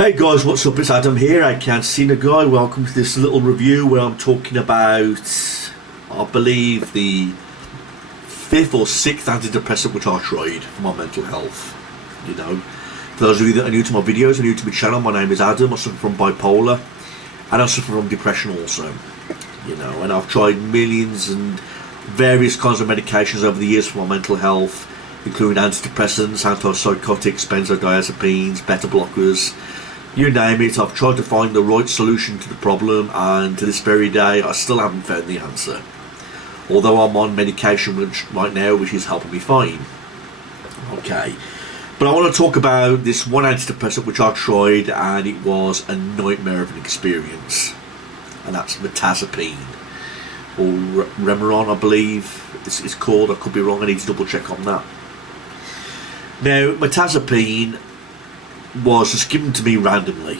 Hey guys, what's up? It's Adam here, I Can't See the Guy. Welcome to this little review where I'm talking about, I believe, the 5th or 6th antidepressant which I tried for my mental health. You know, for those of you that are new to my videos and new to my channel, my name is Adam. I suffer from bipolar and I suffer from depression also. You know, and I've tried millions and various kinds of medications over the years for my mental health, including antidepressants, antipsychotics, benzodiazepines, beta blockers, you name it. I've tried to find the right solution to the problem, and to this very day I still haven't found the answer, although I'm on medication right now which is helping me fine. Okay, but I want to talk about this one antidepressant which I tried and it was a nightmare of an experience, and that's Mirtazapine, or Remeron I believe it's called. I could be wrong, I need to double check on that. Now, Mirtazapine was just given to me randomly,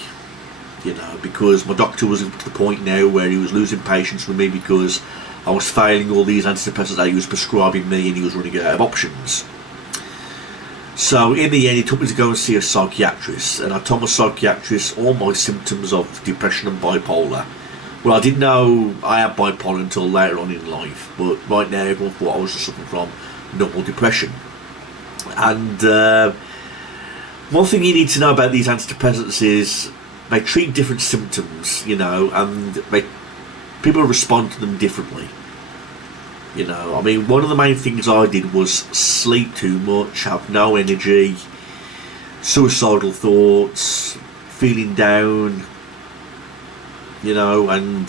you know, because my doctor was to the point now where he was losing patience with me because I was failing all these antidepressants that he was prescribing me and he was running out of options. So in the end he took me to go and see a psychiatrist, and I told my psychiatrist all my symptoms of depression and bipolar. Well, I didn't know I had bipolar until later on in life, but right now everyone thought I was just suffering from normal depression. And one thing you need to know about these antidepressants is they treat different symptoms, you know, and people respond to them differently. You know, I mean, one of the main things I did was sleep too much, have no energy, suicidal thoughts, feeling down, you know, and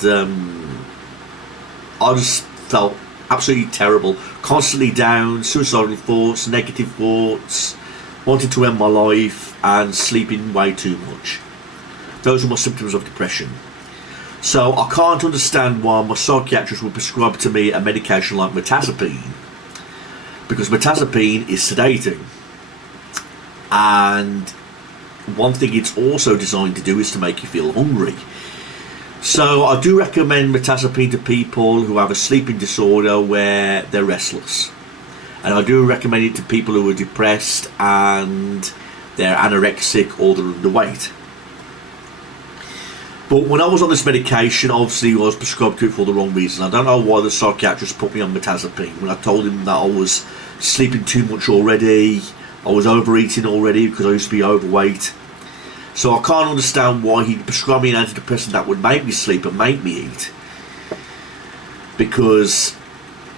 I just felt absolutely terrible, constantly down, suicidal thoughts, negative thoughts, wanted to end my life and sleeping way too much. Those are my symptoms of depression. So I can't understand why my psychiatrist would prescribe to me a medication like Mirtazapine, because Mirtazapine is sedating, and one thing it's also designed to do is to make you feel hungry. So I do recommend Mirtazapine to people who have a sleeping disorder where they're restless. And I do recommend it to people who are depressed and they're anorexic or they're underweight. But when I was on this medication, obviously I was prescribed to it for the wrong reason. I don't know why the psychiatrist put me on Mirtazapine when I told him that I was sleeping too much already, I was overeating already because I used to be overweight. So I can't understand why he prescribed me an antidepressant that would make me sleep and make me eat. Because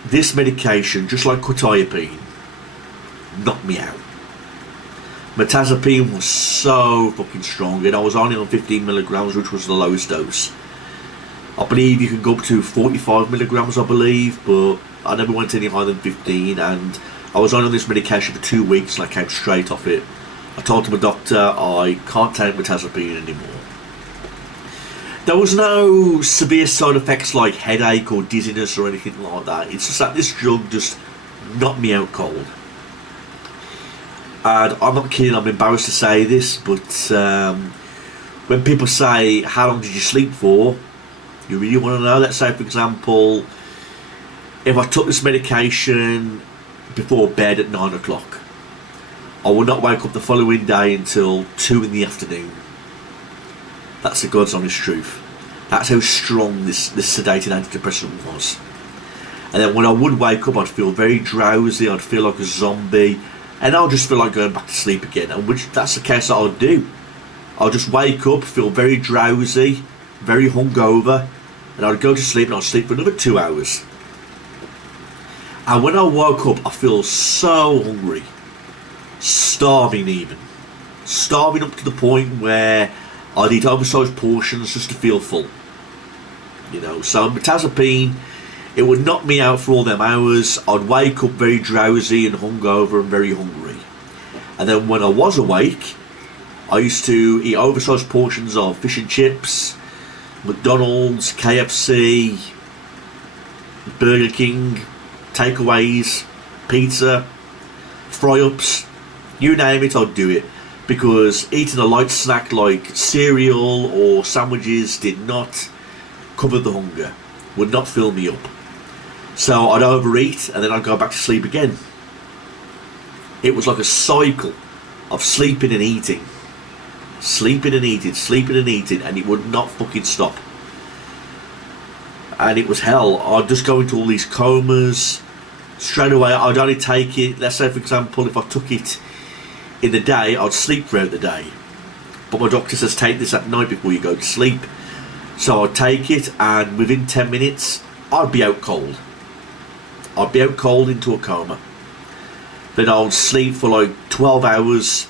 this medication, just like quetiapine, knocked me out. Mirtazapine was so fucking strong, and I was only on 15 milligrams, which was the lowest dose. I believe you can go up to 45 milligrams, I believe, but I never went any higher than 15, and I was only on this medication for 2 weeks and I came straight off it. I told my doctor I can't take Mirtazapine anymore. There was no severe side effects like headache or dizziness or anything like that. It's just that this drug just knocked me out cold. And I'm not kidding, I'm embarrassed to say this, but when people say, how long did you sleep for? You really want to know? Let's say, for example, if I took this medication before bed at 9 o'clock, I would not wake up the following day until 2 in the afternoon. That's the God's honest truth. That's how strong this sedating antidepressant was. And then when I would wake up, I'd feel very drowsy, I'd feel like a zombie, and I'll just feel like going back to sleep again. And which that's the case that I'll do. I'll just wake up, feel very drowsy, very hungover, and I'd go to sleep and I'd sleep for another 2 hours. And when I woke up, I feel so hungry, starving even. Starving up to the point where I'd eat oversized portions just to feel full. You know, so Mirtazapine, it would knock me out for all them hours. I'd wake up very drowsy and hungover and very hungry. And then when I was awake, I used to eat oversized portions of fish and chips, McDonald's, KFC, Burger King, takeaways, pizza, fry-ups, you name it, I'd do it. Because eating a light snack like cereal or sandwiches did not cover the hunger, would not fill me up. So I'd overeat and then I'd go back to sleep again. It was like a cycle of sleeping and eating. sleeping and eating, and it would not fucking stop. And it was hell. I'd just go into all these comas straight away. I'd only take it, let's say for example, if I took it in the day, I'd sleep throughout the day, but my doctor says take this at night before you go to sleep. So I'd take it, and within 10 minutes I'd be out cold. I'd be out cold into a coma. Then I would sleep for like 12 hours.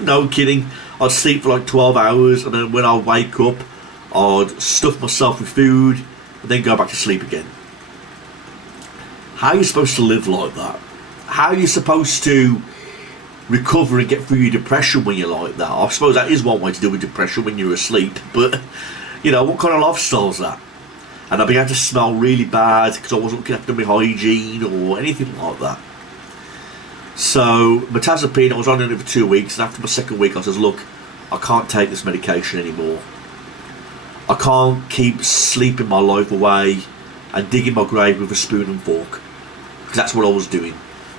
No kidding. I'd sleep for like 12 hours, and then when I wake up, I'd stuff myself with food and then go back to sleep again. How are you supposed to live like that? How are you supposed to recover and get through your depression when you're like that? I suppose that is one way to deal with depression, when you're asleep, but you know, what kind of lifestyle is that? And I began to smell really bad because I wasn't looking after my hygiene or anything like that. So Mirtazapine, I was on it for 2 weeks, and after my second week I says, look, I can't take this medication anymore. I can't keep sleeping my life away and digging my grave with a spoon and fork, because that's what I was doing.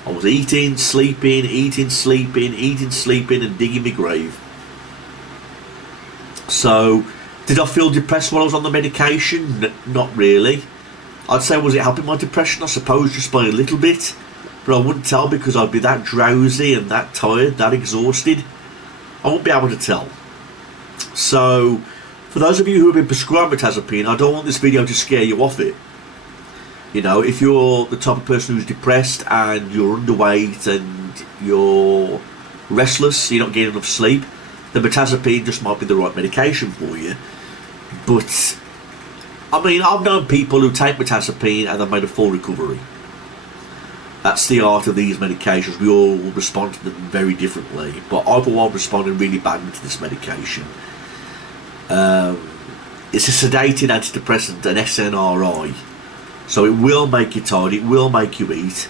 I was eating, sleeping, and digging my grave. So did I feel depressed while I was on the medication? Not really. I'd say, was it helping my depression? I suppose just by a little bit, but I wouldn't tell, because I'd be that drowsy and that tired, that exhausted. I won't be able to tell. So for those of you who have been prescribed Mirtazapine, I don't want this video to scare you off it. You know, if you're the type of person who's depressed and you're underweight and you're restless, you're not getting enough sleep, then Mirtazapine just might be the right medication for you. But I mean, I've known people who take Mirtazapine and they've made a full recovery. That's the art of these medications. We all respond to them very differently, but I've all responded really badly to this medication. It's a sedating antidepressant, an SNRI, so it will make you tired, it will make you eat,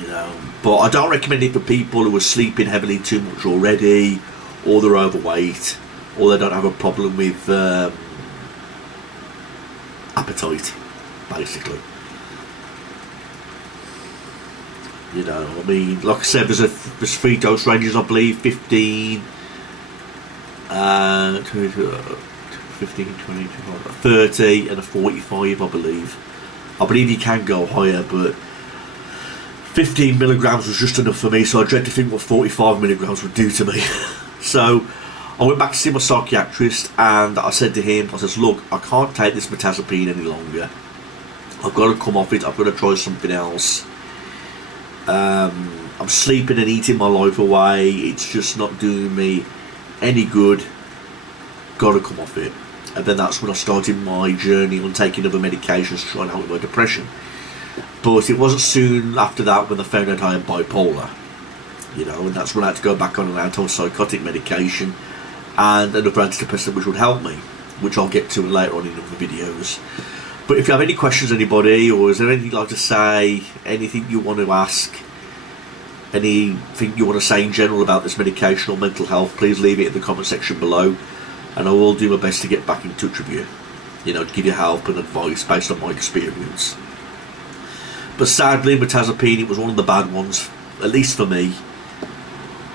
you know. But I don't recommend it for people who are sleeping heavily too much already, or they're overweight, or they don't have a problem with appetite, basically. You know, I mean, like I said, there's 3 dose ranges, I believe, 15, 15, 20, 30 and a 45, I believe. I believe you can go higher, but 15 milligrams was just enough for me, so I dread to think what 45 milligrams would do to me. So I went back to see my psychiatrist, and I said to him, I says, look, I can't take this Mirtazapine any longer. I've got to come off it, I've got to try something else. I'm sleeping and eating my life away, it's just not doing me any good, got to come off it. And then that's when I started my journey on taking other medications to try and help with my depression. But it wasn't soon after that when I found out I had bipolar, you know, and that's when I had to go back on an antipsychotic medication and another antidepressant which would help me, which I'll get to later on in other videos. But if you have any questions, anybody, or is there anything you'd like to say, anything you want to ask, anything you want to say in general about this medication or mental health, please leave it in the comment section below, and I will do my best to get back in touch with you, you know, to give you help and advice based on my experience. But sadly, Mirtazapine, it was one of the bad ones, at least for me.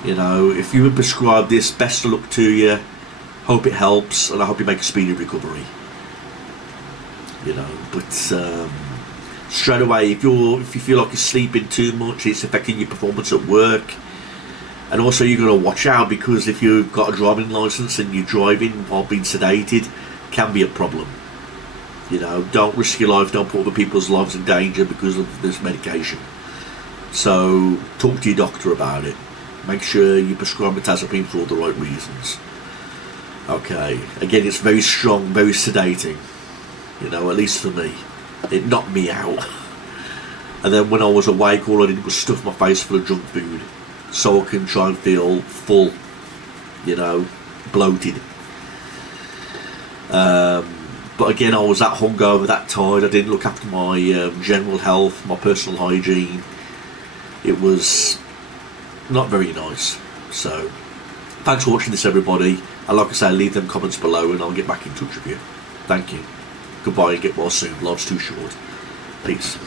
You know, if you were prescribed this, best of luck to you. Hope it helps, and I hope you make a speedy recovery. You know, but straight away, if you feel like you're sleeping too much, it's affecting your performance at work. And also, you've got to watch out, because if you've got a driving license and you're driving while being sedated, it can be a problem. You know, don't risk your life, don't put other people's lives in danger because of this medication. So talk to your doctor about it. Make sure you prescribe Mirtazapine for all the right reasons. Okay, again, it's very strong, very sedating, you know, at least for me. It knocked me out. And then when I was awake, all I did was stuff my face full of junk food, so I can try and feel full, you know, bloated. But again, I was that hungover, that tired, I didn't look after my general health, my personal hygiene. It was not very nice. So thanks for watching this, everybody, and like I say, leave them comments below and I'll get back in touch with you. Thank you. Goodbye and get well soon. Life's too short. Peace.